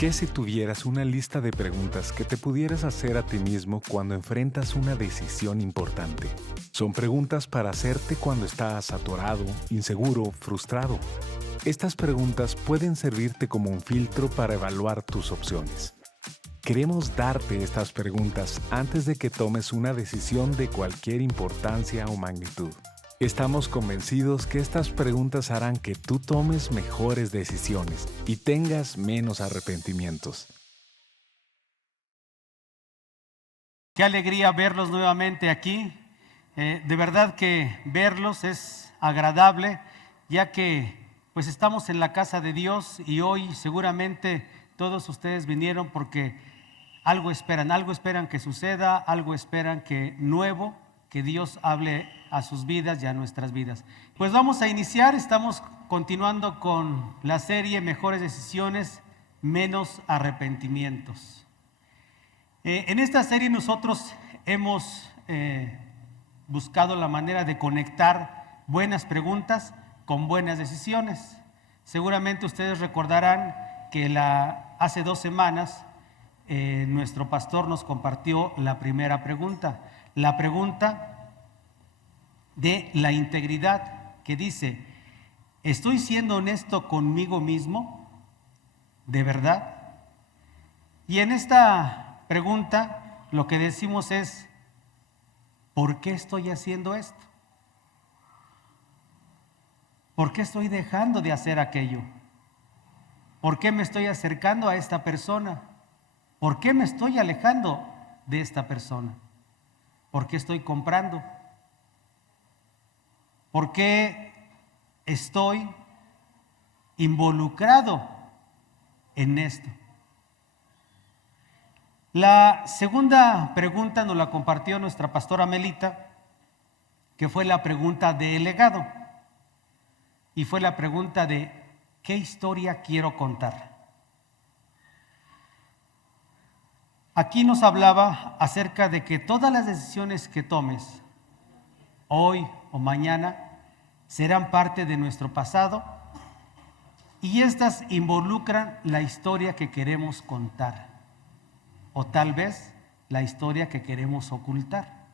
¿Qué si tuvieras una lista de preguntas que te pudieras hacer a ti mismo cuando enfrentas una decisión importante? Son preguntas para hacerte cuando estás atorado, inseguro, frustrado. Estas preguntas pueden servirte como un filtro para evaluar tus opciones. Queremos darte estas preguntas antes de que tomes una decisión de cualquier importancia o magnitud. Estamos convencidos que estas preguntas harán que tú tomes mejores decisiones y tengas menos arrepentimientos. Qué alegría verlos nuevamente aquí. De verdad que verlos es agradable, ya que pues estamos en la casa de Dios y hoy seguramente todos ustedes vinieron porque algo esperan que suceda, algo esperan que nuevo, que Dios hable a sus vidas y a nuestras vidas. Pues vamos a iniciar, estamos continuando con la serie Mejores Decisiones, Menos Arrepentimientos. En esta serie nosotros hemos buscado la manera de conectar buenas preguntas con buenas decisiones. Seguramente ustedes recordarán que hace 2 semanas nuestro pastor nos compartió la primera pregunta, la pregunta de la integridad, que dice: ¿estoy siendo honesto conmigo mismo? ¿De verdad? Y en esta pregunta lo que decimos es: ¿por qué estoy haciendo esto? ¿Por qué estoy dejando de hacer aquello? ¿Por qué me estoy acercando a esta persona? ¿Por qué me estoy alejando de esta persona? ¿Por qué estoy comprando? ¿Por qué estoy involucrado en esto? La segunda pregunta nos la compartió nuestra pastora Melita, que fue la pregunta del legado. Y fue la pregunta de: ¿qué historia quiero contar? Aquí nos hablaba acerca de que todas las decisiones que tomes hoy o mañana serán parte de nuestro pasado y estas involucran la historia que queremos contar o tal vez la historia que queremos ocultar.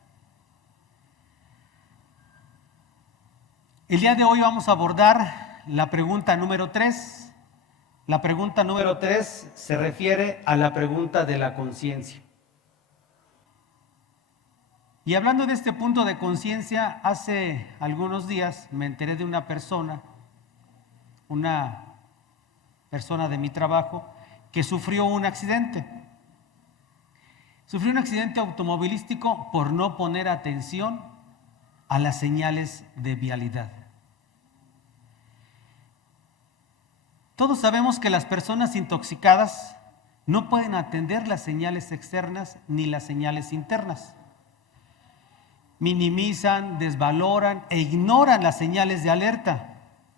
El día de hoy vamos a abordar la pregunta número 3. La pregunta número 3 se refiere a la pregunta de la conciencia. Y hablando de este punto de conciencia, hace algunos días me enteré de una persona de mi trabajo, que sufrió un accidente. Sufrió un accidente automovilístico por no poner atención a las señales de vialidad. Todos sabemos que las personas intoxicadas no pueden atender las señales externas ni las señales internas. Minimizan, desvaloran e ignoran las señales de alerta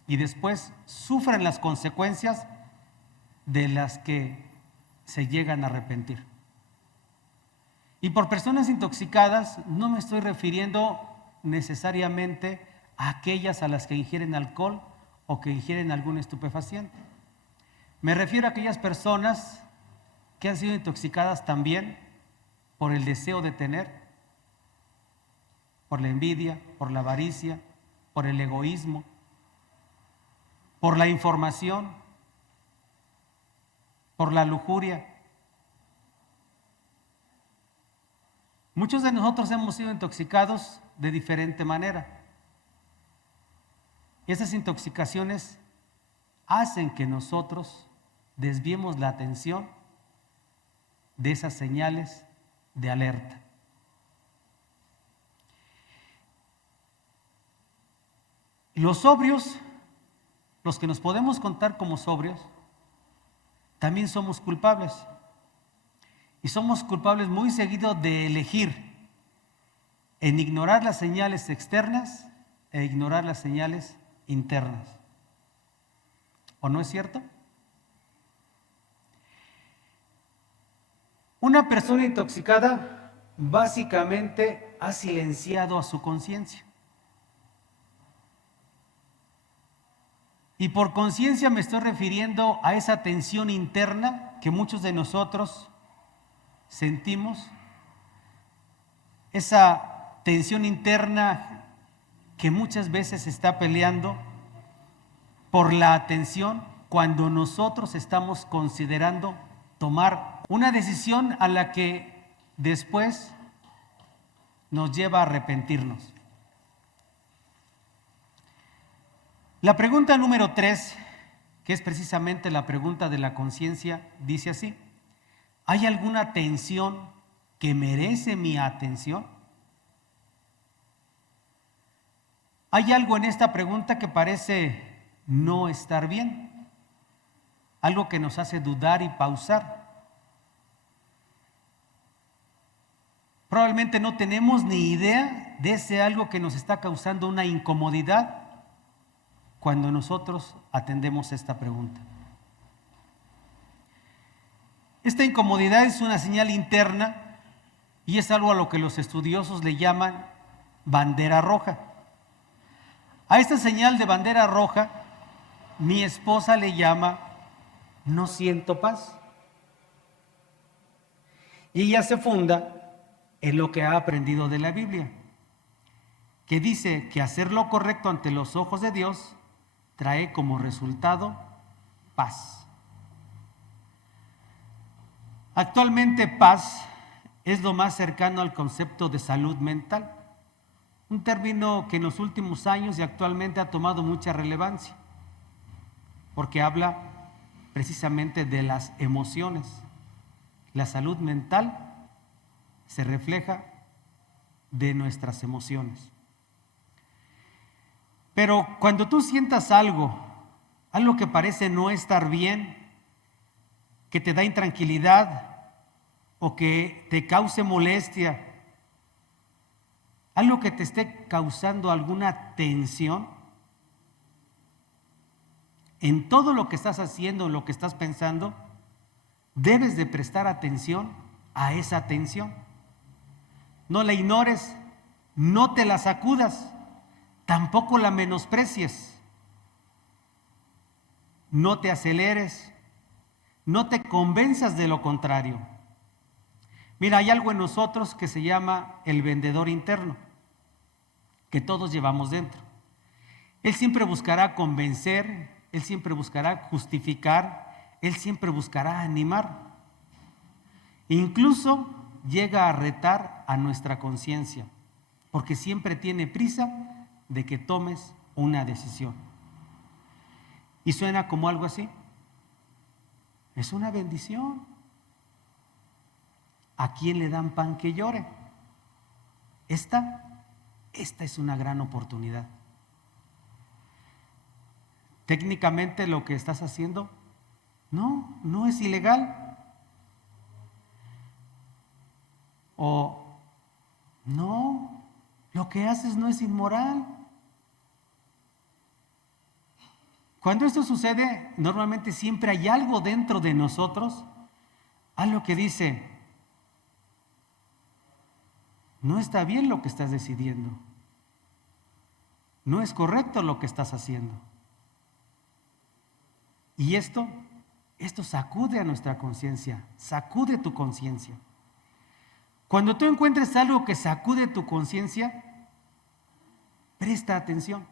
y después sufren las consecuencias de las que se llegan a arrepentir. Y por personas intoxicadas no me estoy refiriendo necesariamente a aquellas a las que ingieren alcohol o que ingieren algún estupefaciente. Me refiero a aquellas personas que han sido intoxicadas también por el deseo de tener, por la envidia, por la avaricia, por el egoísmo, por la información, por la lujuria. Muchos de nosotros hemos sido intoxicados de diferente manera. Esas intoxicaciones hacen que nosotros desviemos la atención de esas señales de alerta. Los sobrios, los que nos podemos contar como sobrios, también somos culpables. Y somos culpables muy seguido de elegir en ignorar las señales externas e ignorar las señales internas. ¿O no es cierto? Una persona intoxicada básicamente ha silenciado a su conciencia. Y por conciencia me estoy refiriendo a esa tensión interna que muchos de nosotros sentimos, esa tensión interna que muchas veces está peleando por la atención cuando nosotros estamos considerando tomar una decisión a la que después nos lleva a arrepentirnos. La pregunta número 3, que es precisamente la pregunta de la conciencia, dice así: ¿hay alguna tensión que merece mi atención? Hay algo en esta pregunta que parece no estar bien, algo que nos hace dudar y pausar. Probablemente no tenemos ni idea de ese algo que nos está causando una incomodidad cuando nosotros atendemos esta pregunta. Esta incomodidad es una señal interna y es algo a lo que los estudiosos le llaman bandera roja. A esta señal de bandera roja, mi esposa le llama no siento paz. Y ella se funda en lo que ha aprendido de la Biblia, que dice que hacer lo correcto ante los ojos de Dios trae como resultado paz. Actualmente paz es lo más cercano al concepto de salud mental, un término que en los últimos años y actualmente ha tomado mucha relevancia, porque habla precisamente de las emociones. La salud mental se refleja de nuestras emociones. Pero cuando tú sientas algo que parece no estar bien, que te da intranquilidad o que te cause molestia, algo que te esté causando alguna tensión, en todo lo que estás haciendo, en lo que estás pensando, debes de prestar atención a esa tensión. No la ignores, no te la sacudas, tampoco la menosprecies. No te aceleres, no te convenzas de lo contrario. Mira, hay algo en nosotros que se llama el vendedor interno, que todos llevamos dentro. Él siempre buscará convencer, él siempre buscará justificar, él siempre buscará animar. Incluso llega a retar a nuestra conciencia, porque siempre tiene prisa de que tomes una decisión. Y suena como algo así. Es una bendición. ¿A quién le dan pan que llore? Esta es una gran oportunidad. Técnicamente lo que estás haciendo no es ilegal. O no, lo que haces no es inmoral. Cuando esto sucede, normalmente siempre hay algo dentro de nosotros, algo que dice, no está bien lo que estás decidiendo, no es correcto lo que estás haciendo. Y esto sacude a nuestra conciencia, sacude tu conciencia. Cuando tú encuentres algo que sacude tu conciencia, presta atención.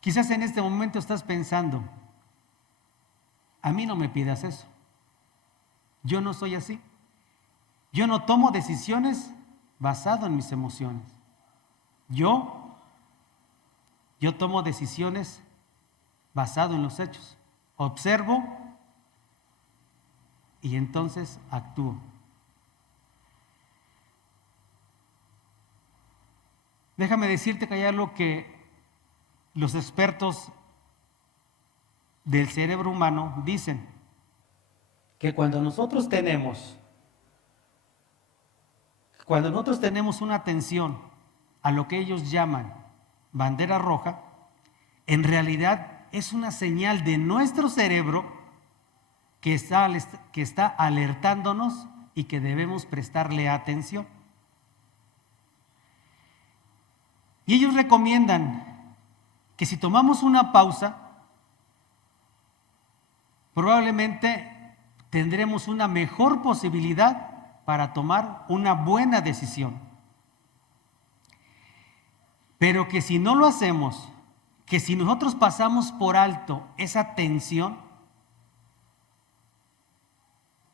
Quizás en este momento estás pensando, a mí no me pidas eso. Yo no soy así. Yo no tomo decisiones basado en mis emociones. Yo tomo decisiones basado en los hechos. Observo y entonces actúo. Déjame decirte que hay algo que los expertos del cerebro humano dicen, que cuando nosotros tenemos una atención a lo que ellos llaman bandera roja, en realidad es una señal de nuestro cerebro que está alertándonos y que debemos prestarle atención. Y ellos recomiendan que si tomamos una pausa probablemente tendremos una mejor posibilidad para tomar una buena decisión. Pero que si no lo hacemos, que si nosotros pasamos por alto esa tensión,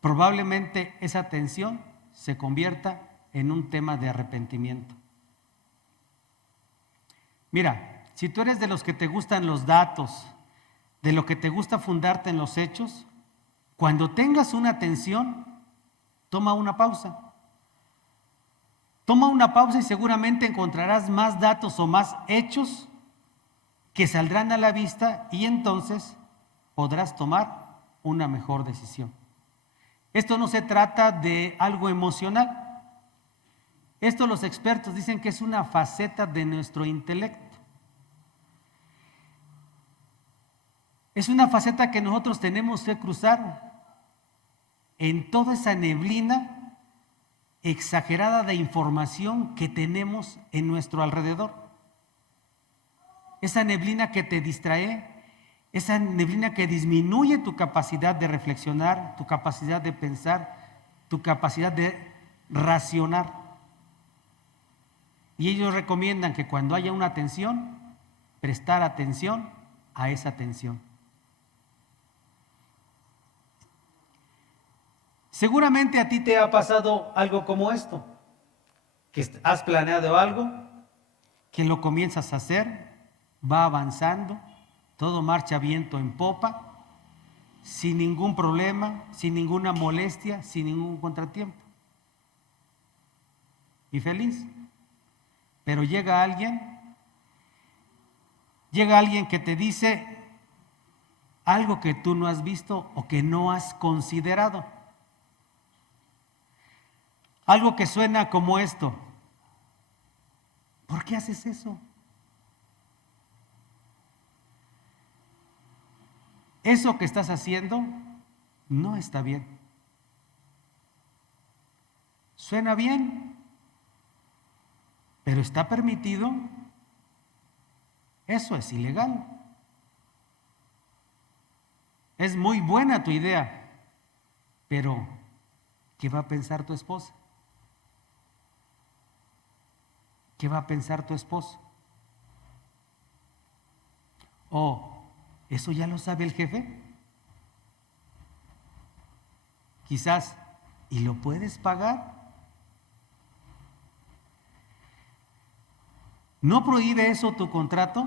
probablemente esa tensión se convierta en un tema de arrepentimiento. Mira, si tú eres de los que te gustan los datos, de lo que te gusta fundarte en los hechos, cuando tengas una tensión, toma una pausa. Toma una pausa y seguramente encontrarás más datos o más hechos que saldrán a la vista y entonces podrás tomar una mejor decisión. Esto no se trata de algo emocional. Esto los expertos dicen que es una faceta de nuestro intelecto. Es una faceta que nosotros tenemos que cruzar en toda esa neblina exagerada de información que tenemos en nuestro alrededor. Esa neblina que te distrae, esa neblina que disminuye tu capacidad de reflexionar, tu capacidad de pensar, tu capacidad de racionar. Y ellos recomiendan que cuando haya una tensión, prestar atención a esa tensión. Seguramente a ti te ha pasado algo como esto, que has planeado algo, que lo comienzas a hacer, va avanzando, todo marcha viento en popa, sin ningún problema, sin ninguna molestia, sin ningún contratiempo. Y feliz. Pero llega alguien que te dice algo que tú no has visto o que no has considerado. Algo que suena como esto. ¿Por qué haces eso? Eso que estás haciendo no está bien. Suena bien, pero ¿está permitido? Eso es ilegal. Es muy buena tu idea, pero ¿qué va a pensar tu esposa? ¿Qué va a pensar tu esposo? ¿O eso ya lo sabe el jefe? Quizás, ¿y lo puedes pagar? ¿No prohíbe eso tu contrato?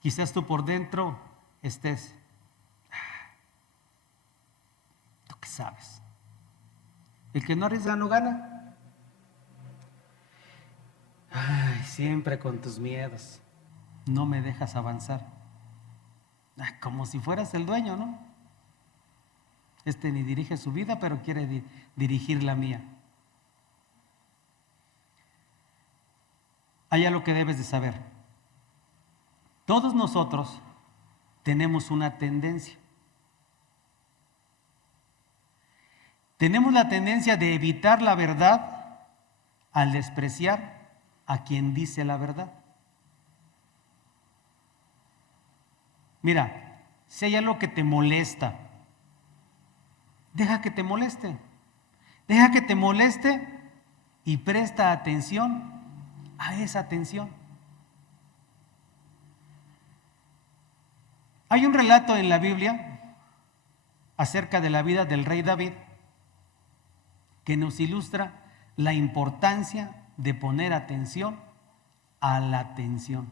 Quizás tú por dentro estés, ¿tú qué sabes? El que no arriesga no gana. Ay, siempre con tus miedos. No me dejas avanzar. Como si fueras el dueño, ¿no? Este ni dirige su vida, pero quiere dirigir la mía. Hay algo que debes de saber. Todos nosotros tenemos una tendencia. Tenemos la tendencia de evitar la verdad al despreciar a quien dice la verdad. Mira, si hay algo que te molesta, deja que te moleste. Deja que te moleste y presta atención a esa atención. Hay un relato en la Biblia acerca de la vida del rey David que nos ilustra la importancia de poner atención a la atención.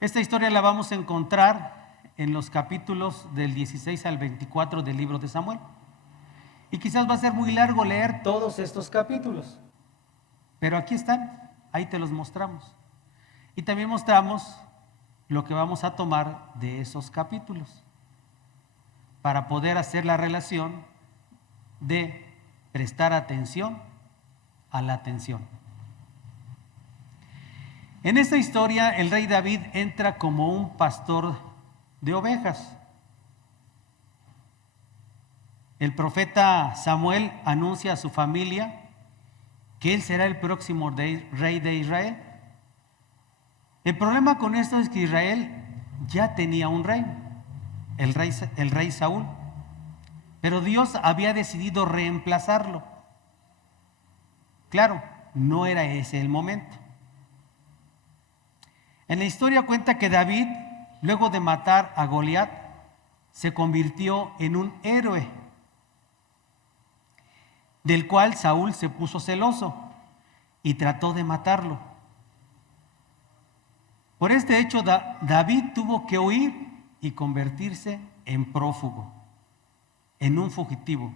Esta historia la vamos a encontrar en los capítulos del 16 al 24 del libro de Samuel. Y quizás va a ser muy largo leer todos estos capítulos, pero aquí están, ahí te los mostramos. Y también mostramos lo que vamos a tomar de esos capítulos para poder hacer la relación de prestar atención a la atención. En esta historia, el rey David entra como un pastor de ovejas. El profeta Samuel anuncia a su familia que él será el próximo rey de Israel. El problema con esto es que Israel ya tenía un rey, el rey Saúl, pero Dios había decidido reemplazarlo. Claro, no era ese el momento. En la historia cuenta que David, luego de matar a Goliat, se convirtió en un héroe, del cual Saúl se puso celoso y trató de matarlo. Por este hecho, David tuvo que huir y convertirse en prófugo, en un fugitivo.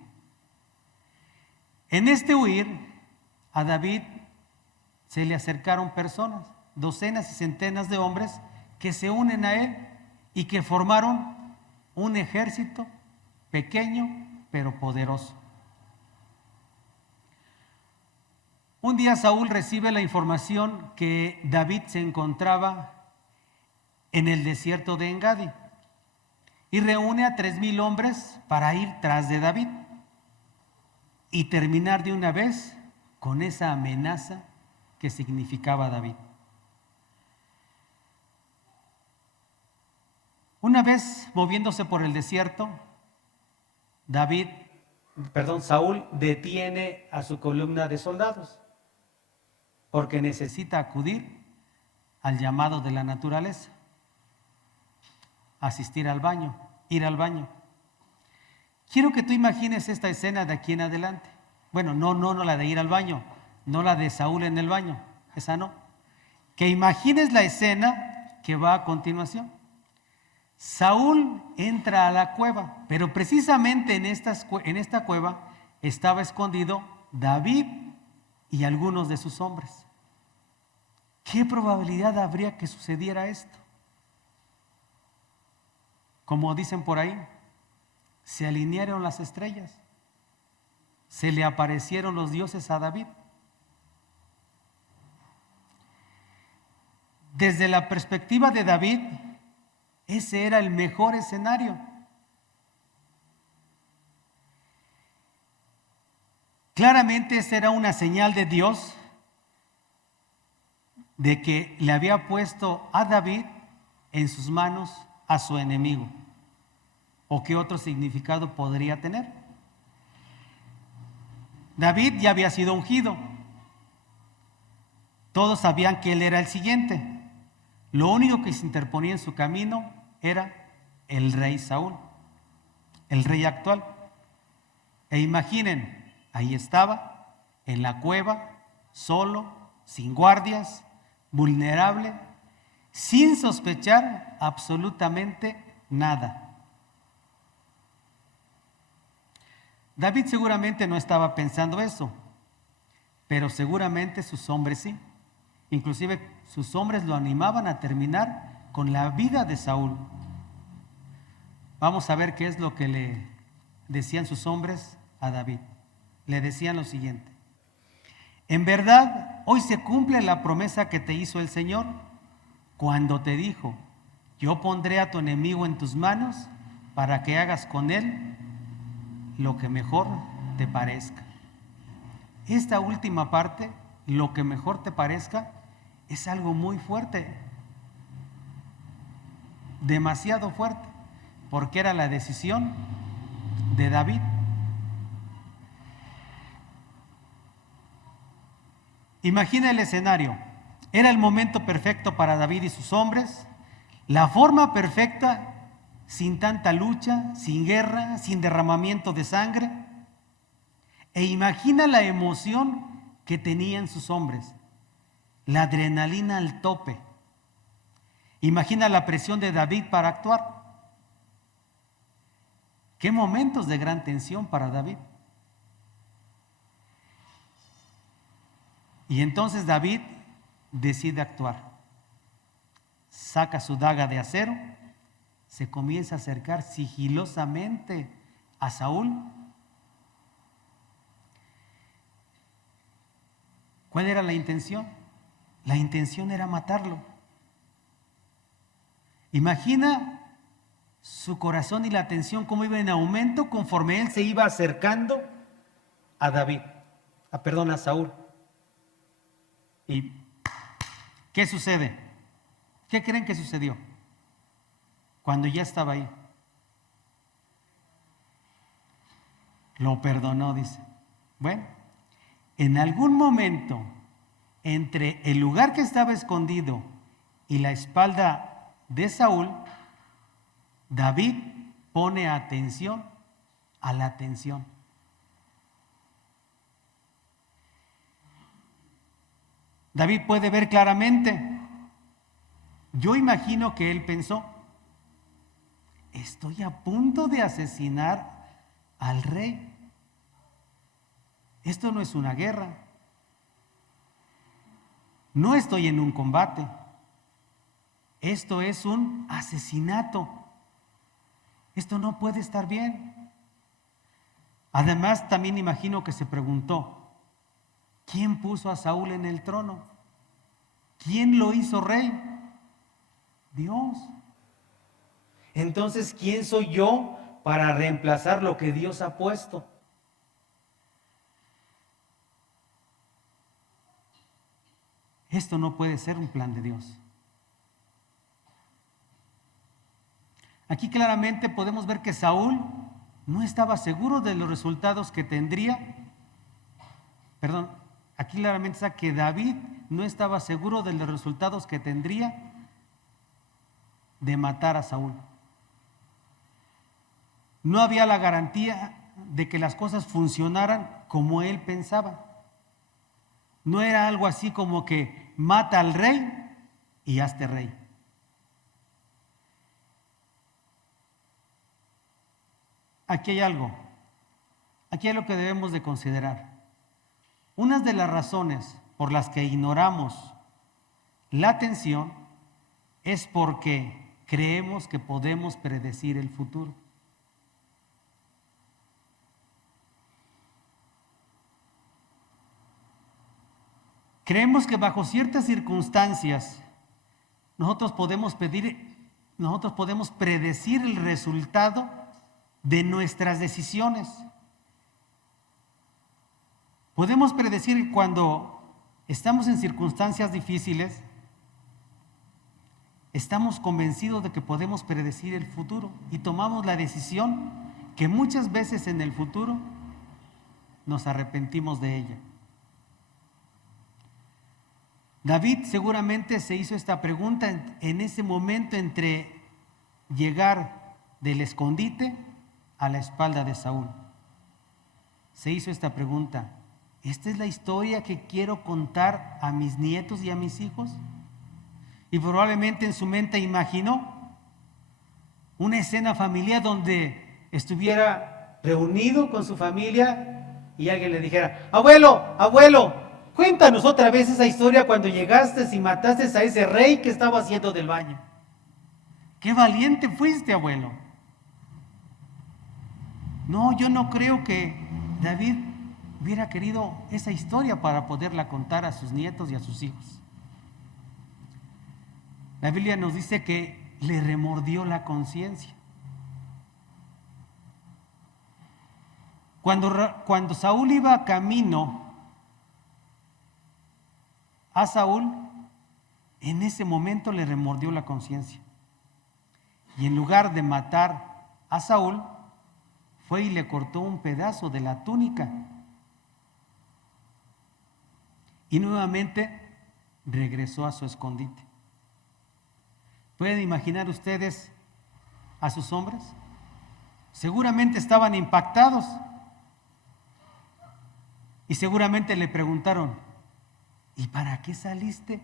En este huir, a David se le acercaron personas, docenas y centenas de hombres que se unen a él y que formaron un ejército pequeño pero poderoso. Un día Saúl recibe la información que David se encontraba en el desierto de Engadi y reúne a 3,000 hombres para ir tras de David y terminar de una vez con esa amenaza que significaba David. Una vez moviéndose por el desierto, Saúl detiene a su columna de soldados porque necesita acudir al llamado de la naturaleza, asistir al baño, ir al baño. Quiero que tú imagines esta escena de aquí en adelante. Bueno, no la de ir al baño, no la de Saúl en el baño, esa no. Que imagines la escena que va a continuación. Saúl entra a la cueva, pero precisamente en esta cueva estaba escondido David y algunos de sus hombres. ¿Qué probabilidad habría que sucediera esto? Como dicen por ahí, se alinearon las estrellas, se le aparecieron los dioses a David. Desde la perspectiva de David, ese era el mejor escenario. Claramente esa era una señal de Dios de que le había puesto a David en sus manos a su enemigo. ¿O qué otro significado podría tener? David ya había sido ungido. Todos sabían que él era el siguiente. Lo único que se interponía en su camino era el rey Saúl, el rey actual. E imaginen, ahí estaba, en la cueva, solo, sin guardias, vulnerable, sin sospechar absolutamente nada. David seguramente no estaba pensando eso, pero seguramente sus hombres sí. Inclusive sus hombres lo animaban a terminar con la vida de Saúl. Vamos a ver qué es lo que le decían sus hombres a David. Le decían lo siguiente: en verdad, hoy se cumple la promesa que te hizo el Señor cuando te dijo: yo pondré a tu enemigo en tus manos para que hagas con él lo que mejor te parezca. Esta última parte, lo que mejor te parezca, es algo muy fuerte, demasiado fuerte, porque era la decisión de David. Imagina el escenario. Era el momento perfecto para David y sus hombres, la forma perfecta, sin tanta lucha, sin guerra, sin derramamiento de sangre. E imagina la emoción que tenían sus hombres, la adrenalina al tope. Imagina la presión de David para actuar. Qué momentos de gran tensión para David. Y entonces David decide actuar. Saca su daga de acero, se comienza a acercar sigilosamente a Saúl. ¿Cuál era la intención? La intención era matarlo. Imagina su corazón y la tensión cómo iba en aumento conforme él se iba acercando a a Saúl. ¿Y qué sucede? ¿Qué creen que sucedió? cuando ya estaba ahí. Lo perdonó, dice. Bueno, en algún momento, entre el lugar que estaba escondido y la espalda de Saúl, David pone atención a la atención. David puede ver claramente. Yo imagino que él pensó, estoy a punto de asesinar al rey. Esto no es una guerra. No estoy en un combate. Esto es un asesinato. Esto no puede estar bien. Además, también imagino que se preguntó, ¿quién puso a Saúl en el trono? ¿Quién lo hizo rey? Dios. Entonces, ¿quién soy yo para reemplazar lo que Dios ha puesto? Esto no puede ser un plan de Dios. Aquí claramente podemos ver que Saúl no estaba seguro de los resultados que tendría. Aquí claramente está que David no estaba seguro de los resultados que tendría de matar a Saúl. No había la garantía de que las cosas funcionaran como él pensaba. No era algo así como que mata al rey y hazte rey. Aquí hay algo que debemos de considerar. Una de las razones por las que ignoramos la atención es porque creemos que podemos predecir el futuro. Creemos que bajo ciertas circunstancias nosotros podemos predecir el resultado de nuestras decisiones. Podemos predecir que cuando estamos en circunstancias difíciles, estamos convencidos de que podemos predecir el futuro y tomamos la decisión que muchas veces en el futuro nos arrepentimos de ella. David seguramente se hizo esta pregunta en ese momento entre llegar del escondite a la espalda de Saúl. Se hizo esta pregunta: ¿esta es la historia que quiero contar a mis nietos y a mis hijos? Y probablemente en su mente imaginó una escena familiar donde estuviera reunido con su familia y alguien le dijera: abuelo, cuéntanos otra vez esa historia cuando llegaste y mataste a ese rey que estaba haciendo del baño. ¡Qué valiente fuiste, abuelo! No, yo no creo que David hubiera querido esa historia para poderla contar a sus nietos y a sus hijos. La Biblia nos dice que le remordió la conciencia. Cuando Saúl iba camino a Saúl, en ese momento le remordió la conciencia. Y en lugar de matar a Saúl, fue y le cortó un pedazo de la túnica. Y nuevamente regresó a su escondite. ¿Pueden imaginar ustedes a sus hombres? Seguramente estaban impactados. Y seguramente le preguntaron: ¿y para qué saliste?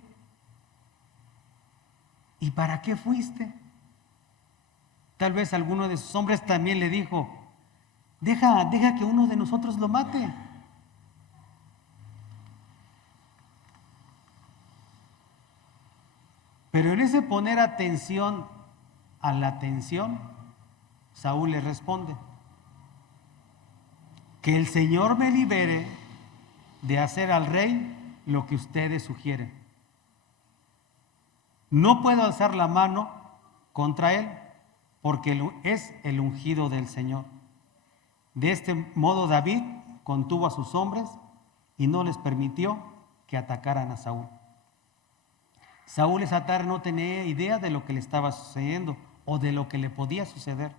¿Y para qué fuiste? Tal vez alguno de sus hombres también le dijo: deja que uno de nosotros lo mate. Pero en ese poner atención a la atención, Saúl le responde: que el Señor me libere de hacer al rey lo que ustedes sugieren. No puedo alzar la mano contra él, porque es el ungido del Señor. De este modo David contuvo a sus hombres y no les permitió que atacaran a Saúl. Saúl esa tarde no tenía idea de lo que le estaba sucediendo o de lo que le podía suceder.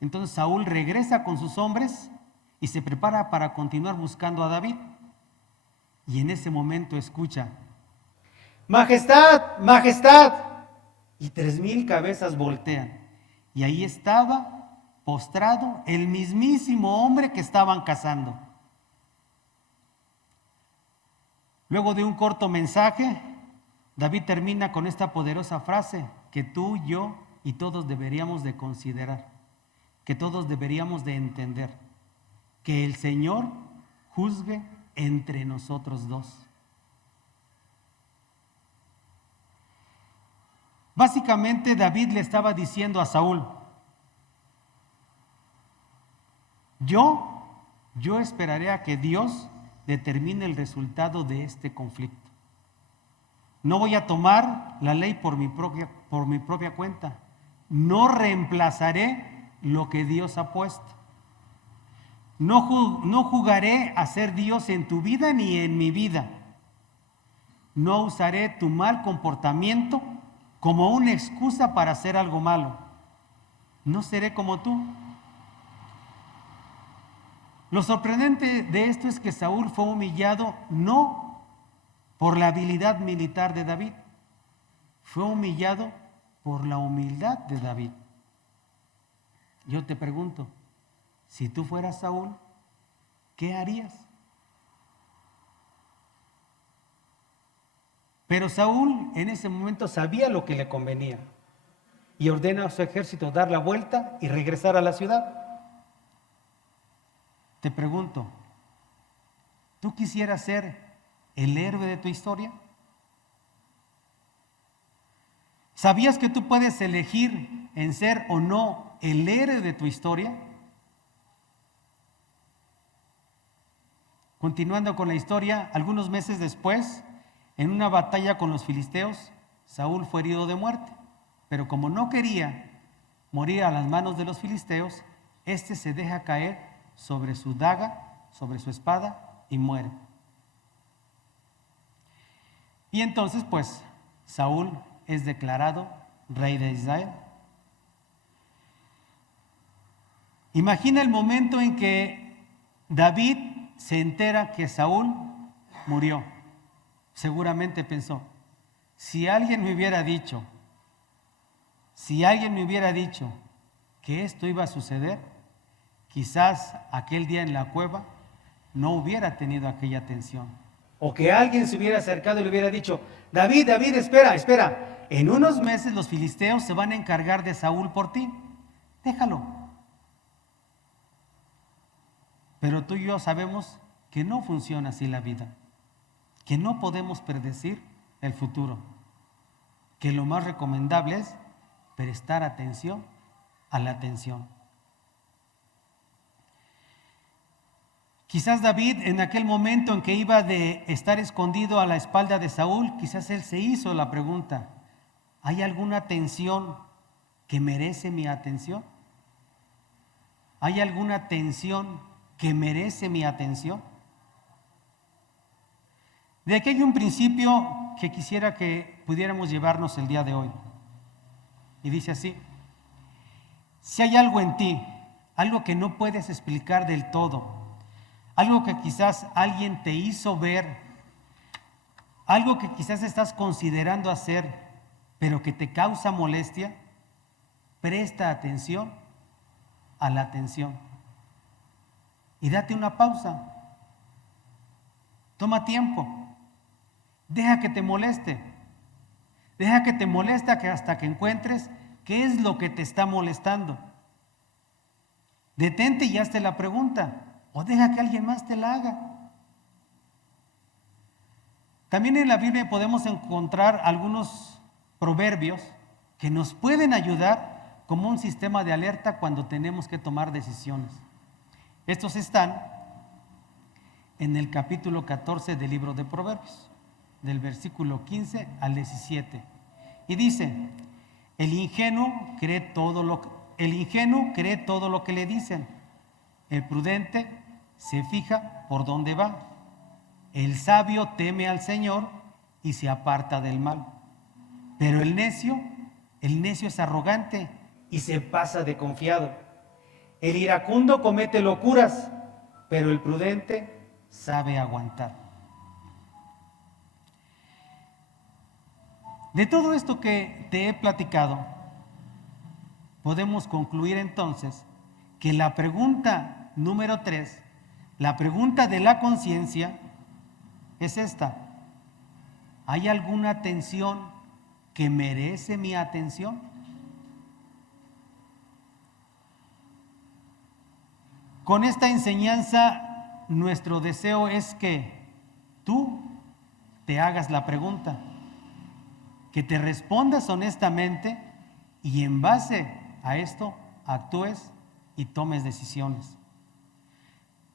Entonces Saúl regresa con sus hombres y se prepara para continuar buscando a David. Y en ese momento escucha: ¡Majestad! ¡Majestad! Y 3,000 cabezas voltean. Y ahí estaba postrado el mismísimo hombre que estaban cazando. Luego de un corto mensaje, David termina con esta poderosa frase que tú, yo y todos deberíamos de considerar, que todos deberíamos de entender: que el Señor juzgue entre nosotros dos. Básicamente David le estaba diciendo a Saúl: yo esperaré a que Dios determine el resultado de este conflicto. No voy a tomar la ley por mi propia cuenta. No reemplazaré lo que Dios ha puesto. No jugaré a ser Dios en tu vida ni en mi vida. No usaré tu mal comportamiento como una excusa para hacer algo malo. No seré como tú. Lo sorprendente de esto es que Saúl fue humillado no por la habilidad militar de David, fue humillado por la humildad de David. Yo te pregunto, si tú fueras Saúl, ¿qué harías? Pero Saúl en ese momento sabía lo que le convenía y ordena a su ejército dar la vuelta y regresar a la ciudad. Te pregunto, ¿tú quisieras ser el héroe de tu historia? ¿Sabías que tú puedes elegir en ser o no el héroe de tu historia? Continuando con la historia, algunos meses después, en una batalla con los filisteos, Saúl fue herido de muerte, pero como no quería morir a las manos de los filisteos, este se deja caer sobre su daga, sobre su espada, y muere. Y entonces, pues, Saúl es declarado rey de Israel. Imagina el momento en que David se entera que Saúl murió. Seguramente pensó: si alguien me hubiera dicho que esto iba a suceder, quizás aquel día en la cueva no hubiera tenido aquella tensión. O que alguien se hubiera acercado y le hubiera dicho: David, espera. En unos meses los filisteos se van a encargar de Saúl por ti. Déjalo. Pero tú y yo sabemos que no funciona así la vida, que no podemos predecir el futuro, que lo más recomendable es prestar atención a la atención. Quizás David, en aquel momento en que iba de estar escondido a la espalda de Saúl, quizás él se hizo la pregunta: ¿hay alguna tensión que merece mi atención? ¿Hay alguna tensión que merece mi atención? De aquí hay un principio que quisiera que pudiéramos llevarnos el día de hoy. Y dice así: si hay algo en ti, algo que no puedes explicar del todo, algo que quizás alguien te hizo ver, algo que quizás estás considerando hacer, pero que te causa molestia, presta atención a la atención. Y date una pausa. Toma tiempo. Deja que te moleste. Deja que te moleste hasta que encuentres qué es lo que te está molestando. Detente y hazte la pregunta. O deja que alguien más te la haga. También en la Biblia podemos encontrar algunos proverbios que nos pueden ayudar como un sistema de alerta cuando tenemos que tomar decisiones. Estos están en el capítulo 14 del libro de Proverbios, del versículo 15 al 17. Y dice: el ingenuo cree todo lo que le dicen. El prudente se fija por dónde va. El sabio teme al Señor y se aparta del mal. Pero el necio El necio es arrogante y se pasa de confiado. El iracundo comete locuras, pero el prudente sabe aguantar. De todo esto que te he platicado, podemos concluir entonces que la pregunta número 3, la pregunta de la conciencia, es esta: ¿hay alguna tensión que merece mi atención? Con esta enseñanza, nuestro deseo es que tú te hagas la pregunta, que te respondas honestamente y en base a esto actúes y tomes decisiones.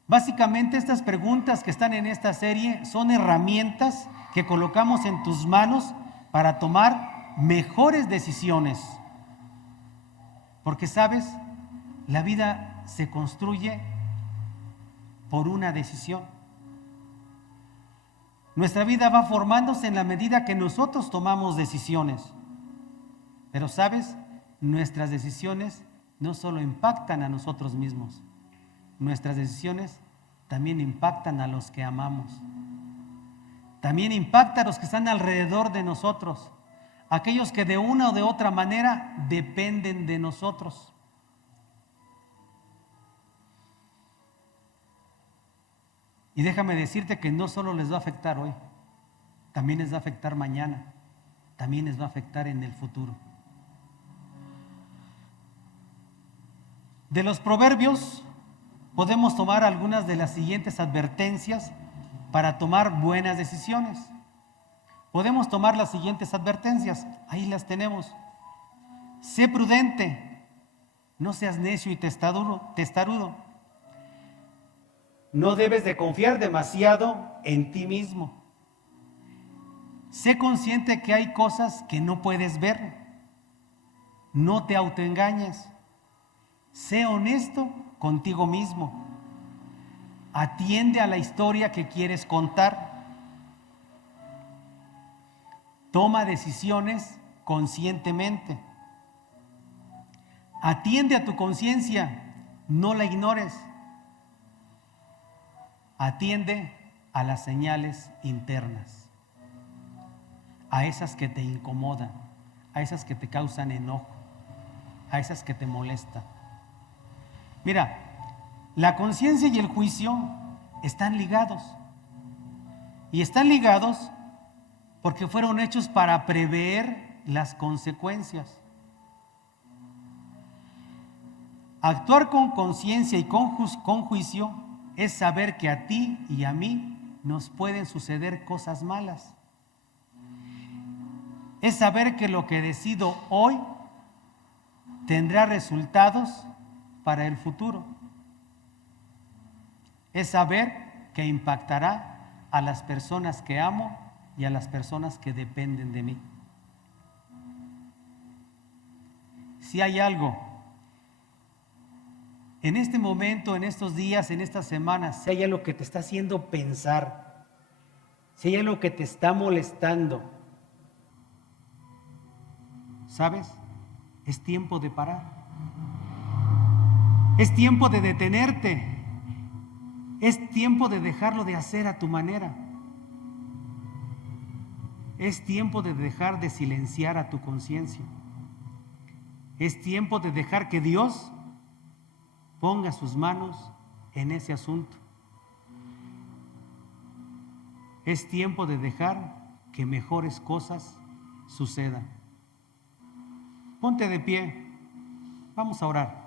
Básicamente, estas preguntas que están en esta serie son herramientas que colocamos en tus manos para tomar mejores decisiones. Porque, ¿sabes? La vida se construye por una decisión. Nuestra vida va formándose en la medida que nosotros tomamos decisiones. Pero, ¿sabes? Nuestras decisiones no solo impactan a nosotros mismos, nuestras decisiones también impactan a los que amamos. También impactan a los que están alrededor de nosotros, aquellos que de una o de otra manera dependen de nosotros. Y déjame decirte que no solo les va a afectar hoy, también les va a afectar mañana, también les va a afectar en el futuro. De los proverbios podemos tomar algunas de las siguientes advertencias para tomar buenas decisiones. Podemos tomar las siguientes advertencias, ahí las tenemos. Sé prudente, no seas necio y testarudo. No debes de confiar demasiado en ti mismo. Sé consciente que hay cosas que no puedes ver. No te autoengañes. Sé honesto contigo mismo. Atiende a la historia que quieres contar. Toma decisiones conscientemente. Atiende a tu conciencia, no la ignores. Atiende a las señales internas, a esas que te incomodan, a esas que te causan enojo, a esas que te molestan. Mira, la conciencia y el juicio están ligados. Y están ligados porque fueron hechos para prever las consecuencias. Actuar con conciencia y con juicio es saber que a ti y a mí nos pueden suceder cosas malas. Es saber que lo que decido hoy tendrá resultados para el futuro. Es saber que impactará a las personas que amo y a las personas que dependen de mí. Si hay algo en este momento, en estos días, en estas semanas, si hay algo que te está haciendo pensar, si hay algo que te está molestando, ¿sabes? Es tiempo de parar. Es tiempo de detenerte. Es tiempo de dejarlo de hacer a tu manera. Es tiempo de dejar de silenciar a tu conciencia. Es tiempo de dejar que Dios ponga sus manos en ese asunto. Es tiempo de dejar que mejores cosas sucedan. Ponte de pie. Vamos a orar.